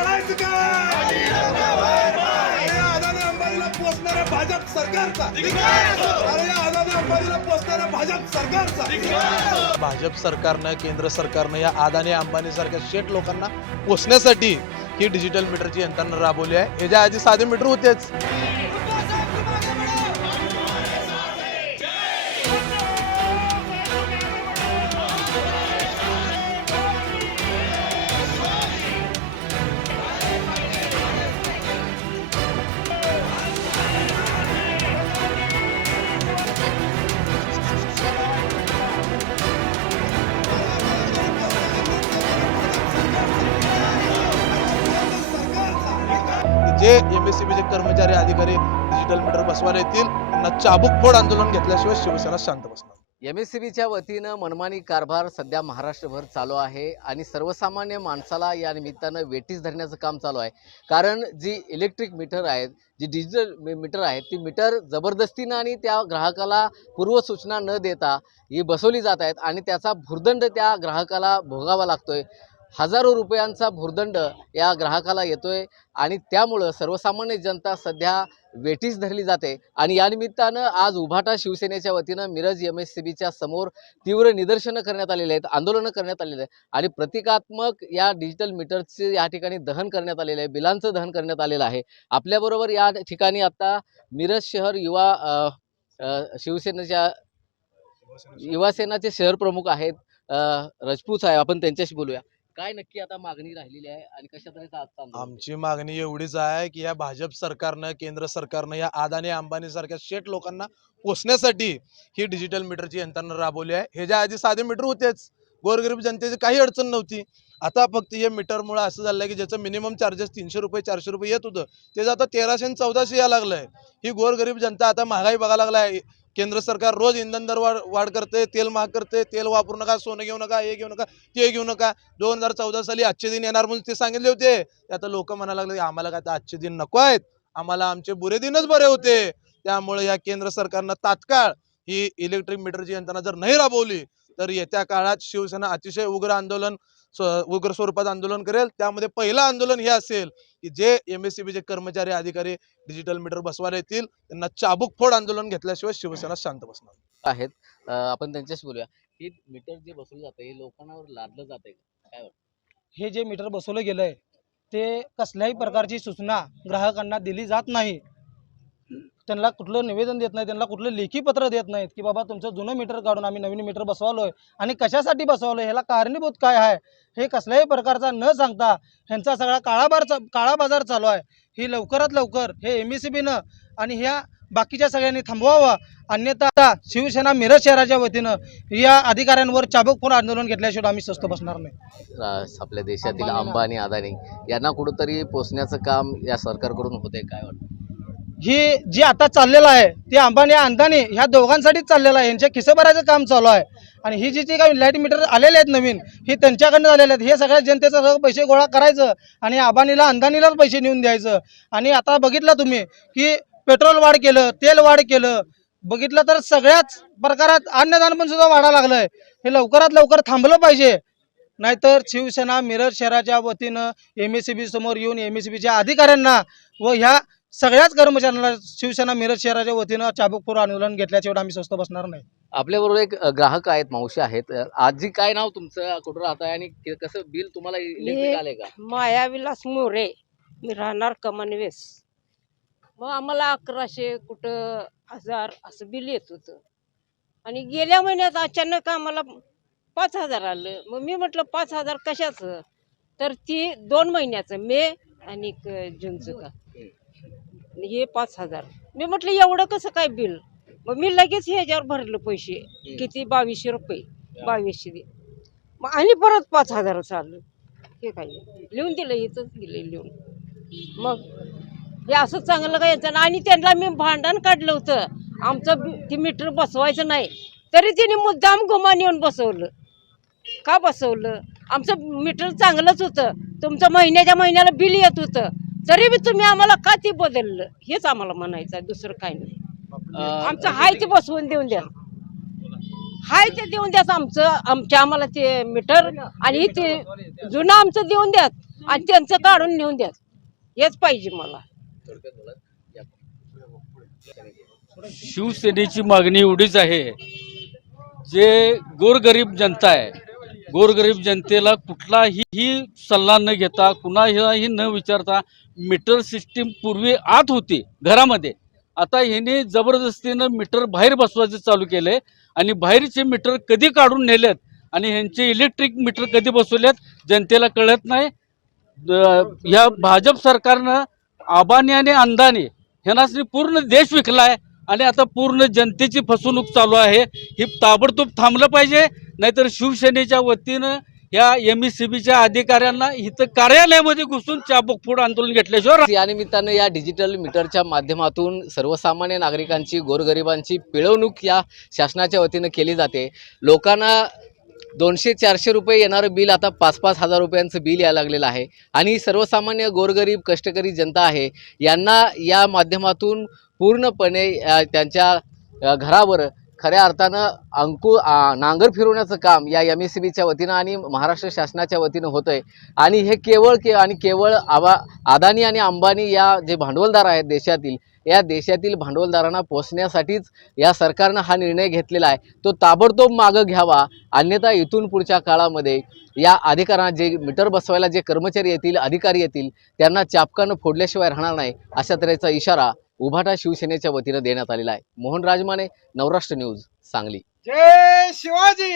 करायचं काय? अरे अदानी अंबानीला पोचणाऱ्या भाजप सरकारचा, अरे अदानी अंबानीला पोचणाऱ्या भाजप सरकारचा, भाजप सरकारनं केंद्र सरकारनं या अदानी अंबानी सारख्या शेठ लोकांना पोचण्यासाठी ही डिजिटल मीटरची यंत्रणा राबवली आहे। याच्या आधी साधे मीटर होतेच। जे एमएससीबीचे कर्मचारी अधिकारी डिजिटल मीटर बसवायला येतील त्यांना चाबूक फोड आंदोलन घेतल्याशिवाय शिवसेना शांत बसणार। एमएससीबीच्या वतीनं मनमानी कारभार सध्या महाराष्ट्रभर चालू आहे आणि सर्वसामान्य माणसाला या निमित्तानं वेठीस धरण्याचं काम चालू आहे। कारण जी इलेक्ट्रिक मीटर आहेत, जी डिजिटल मीटर आहेत, ती मीटर जबरदस्तीनं आणि त्या ग्राहकाला पूर्वसूचना न देता ही बसवली जात आहेत आणि त्याचा भुर्दंड त्या ग्राहकाला भोगावा लागतोय। हजारो रुपयांचा भुर्दंड या ग्राहकाला येतोय आणि त्यामुळं सर्वसामान्य जनता सध्या वेठीस धरली जाते। आणि या निमित्तानं आज उभाटा शिवसेनेच्या वतीनं मिरज एमएससीबीच्या समोर तीव्र निदर्शनं करण्यात आलेले आहेत, आंदोलनं करण्यात आलेले आहेत आणि प्रतिकात्मक या डिजिटल मीटरचे या ठिकाणी दहन करण्यात आलेलं आहे, बिलांचं दहन करण्यात आलेलं आहे। आपल्याबरोबर या ठिकाणी आता मिरज शहर शिवसेनेच्या युवासेनाचे शहर प्रमुख आहेत राजपूत साहेब, आपण त्यांच्याशी बोलूया। काय नक्की आता मागणी राहिलेली आहे आणि कशा तऱ्हेचा आजचा आंदोलन? आमची मागणी एवढीच आहे की या भाजप सरकारनं केंद्र सरकारनं या अदानी अंबानी सारख्या शेठ लोकांना पोचण्यासाठी ही डिजिटल मीटरची यंत्रणा राबवली आहे। ह्याच्या आधी साधे मीटर होतेच, गोरगरीब जनतेची काही अडचण नव्हती। आता फक्त हे मीटरमुळे असं झालंय की ज्याचं मिनिमम चार्जेस 300 रुपये 400 रुपये येत होतं त्याचं आता 1300 आणि 1400 यायला लागलंय। ही गोरगरीब जनता आता महागाई बघायला लागलाय। केंद्र सरकार रोज इंधन दर वाढ करते, तेल महाग करते, तेल वापरू नका, सोनं घेऊ नका, हे घेऊ नका, ते घेऊ नका। 2014 साली आजचे दिन येणार म्हणून ते सांगितले होते, आता लोक म्हणायला लागले आम्हाला काय आजचे दिन नको आहेत, आम्हाला आमचे बुरे दिनच बरे होते। त्यामुळे या केंद्र सरकारनं तात्काळ ही इलेक्ट्रिक मीटरची यंत्रणा जर नाही राबवली तर येत्या काळात शिवसेना अतिशय उग्र स्वरूपात आंदोलन करेल। त्यामध्ये पहिलं आंदोलन हे असेल की जे एमएससीबीचे कर्मचारी अधिकारी डिजिटल मीटर बसवायला येतील त्यांना चाबूक फोड आंदोलन घेतल्याशिवाय शिवसेना शांत बसणार आहेत आपण त्यांच्याशी बोलूया। ही मीटर जे बसवलं जातं हे लोकांवर लादलं जातंय, काय वाटतं? हे जे मीटर बसवलं गेलंय ते कसल्याही प्रकारची सूचना ग्राहकांना दिली जात नाही। त्यांना कुठलं निवेदन देत नाही, त्यांना कुठलं लेखी पत्र देत नाहीत की बाबा तुमचं जुनं मीटर काढून आम्ही नवीन मीटर बसवलोय आणि कशासाठी बसवलोय, ह्याला कारणीभूत काय आहे हे कसल्याही प्रकारचा न सांगता ह्यांचा सगळा काळा बाजार चालू आहे। ही लवकरात लवकर हे एमएससीबीनं आणि ह्या बाकीच्या सगळ्यांनी थांबवावं, अन्यथा शिवसेना मिरज शहराच्या वतीनं या अधिकाऱ्यांवर चाबूकफोड आंदोलन घेतल्याशिवाय आम्ही स्वस्थ बसणार नाही। आपल्या देशातील अंबानी अदानी यांना कुठंतरी पोचण्याचं काम या सरकारकडून होतंय, काय वाटतं? ही जी आता चाललेलं आहे ते अंबानी अदानी ह्या दोघांसाठीच चाललेलं आहे, यांच्या खिसे भरायचं काम चालू आहे। आणि ही जी काही लाईट मीटर आलेले आहेत नवीन, ही त्यांच्याकडनं आलेले आहेत। हे सगळ्या जनतेचं सगळं पैसे गोळा करायचं आणि अंबानीला अदानीलाच पैसे नेऊन द्यायचं। आणि आता बघितलं तुम्ही की पेट्रोल वाढ केलं, तेल वाढ केलं, बघितलं तर सगळ्याच प्रकारात अन्नदान पण सुद्धा वाढायला लागलंय। हे लवकरात लवकर थांबलं पाहिजे, नाहीतर शिवसेना मिरज शहराच्या वतीनं एमएससीबी समोर येऊन एमएससीबीच्या अधिकाऱ्यांना व ह्या सगळ्याच कर्मचाऱ्यांना शिवसेना मिरज शहराच्या वतीनं चाबूकफोड आंदोलन घेतल्याशिवाय आम्ही स्वस्थ बसणार नाही। आपल्याबरोबर एक ग्राहक आहेत, मावशी आहेत। आजी, काय नाव तुमचं, कुठं राहताय आणि कसं बिल तुम्हाला इलेक्ट्रिक आले का? माया विलास मोरे, मी राहणार कमनवेस। मग आम्हाला 1100 कुठं 1000 असं बिल येत होतं आणि गेल्या महिन्यात अचानक आम्हाला 5000 आलं। मग मी म्हटलं 5000 कशाचं, तर ती 2 महिन्याचं मे आणि जूनचं का हे 5000। मी म्हटलं एवढं कसं काय बिल, मग मी लगेच ह्याच्यावर भरलं पैसे, किती 2200 रुपये, 2200 दे। मग आणि परत 5000 आलं, हे काय लिहून दिलं, इथंच दिलं लिहून। मग हे असं चांगलं काय यायचं ना। आणि त्यांना मी भांडण काढलं होतं, आमचं ती मीटर बसवायचं नाही, तरी तिने मुद्दाम गुमान येऊन बसवलं। का बसवलं? आमचं मीटर चांगलंच होतं, तुमचं महिन्याच्या महिन्याला बिल येत होतं, तरी बी तुम्ही आम्हाला का ते बदललं, हेच आम्हाला म्हणायचं आहे, दुसरं काही नाही। आमचं हाय ते बसवून देऊन द्या, हाय ते देऊन द्याच आमचं, आमच्या आम्हाला ते मीटर आणि ते जुनं आमचं देऊन द्यात। आणि त्यांचं काढून नेऊन द्या, हेच पाहिजे मला. शिवसेनेची मागणी एवढीच आहे, जे गोरगरीब जनता आहे, गोरगरीब जनतेला कुठलाही सल्ला न घेता, कुणालाही न विचारता मीटर सिस्टीम पूर्वी आत होती घरामध्ये, आता ह्याने जबरदस्तीनं मीटर बाहेर बसवायचं चालू केलंय आणि बाहेरचे मीटर कधी काढून नेलेत आणि ह्यांचे इलेक्ट्रिक मीटर कधी बसवलेत जनतेला कळत नाही. ह्या भाजप सरकारनं अबानी आणि अंदानी ह्यांना पूर्ण देश विकलाय आणि आता पूर्ण जनतेची फसवणूक चालू आहे. ही ताबडतोब थांबलं पाहिजे, नाहीतर शिवसेनेच्या वतीनं या MSCBच्या अधिकाऱ्यांना इथं कार्यालयामध्ये घुसून चाबूकफोड आंदोलन घेतल्याशिवाय. या निमित्तानं या डिजिटल मीटरच्या माध्यमातून सर्वसामान्य नागरिकांची, गोरगरिबांची पिळवणूक या शासनाच्या वतीनं केली जाते. लोकांना 200-400 रुपये येणारं बिल आता 5-5 हजार रुपयांचं बिल यायला लागलेलं आहे आणि सर्वसामान्य गोरगरीब कष्टकरी जनता आहे यांना या माध्यमातून पूर्णपणे त्यांच्या घरावर खऱ्या अर्थानं नांगर फिरवण्याचं काम या MSCBच्या वतीनं आणि महाराष्ट्र शासनाच्या वतीनं होतंय. आणि हे केवळ अदानी आणि अंबानी या जे भांडवलदार आहेत देशातील, या देशातील भांडवलदारांना पोचण्यासाठीच या सरकारनं हा निर्णय घेतलेला आहे. तो ताबडतोब मागं घ्यावा, अन्यथा इथून पुढच्या काळामध्ये या अधिकाऱ्यांना, जे मीटर बसवायला जे कर्मचारी येतील, अधिकारी येतील, त्यांना चापकानं फोडल्याशिवाय राहणार नाही, अशा तऱ्हेचा इशारा उभाटा शिवसेनेच्या वतीनं देण्यात आलेला आहे. मोहन राजमाने, नवराष्ट्र न्यूज, सांगली. जय शिवाजी.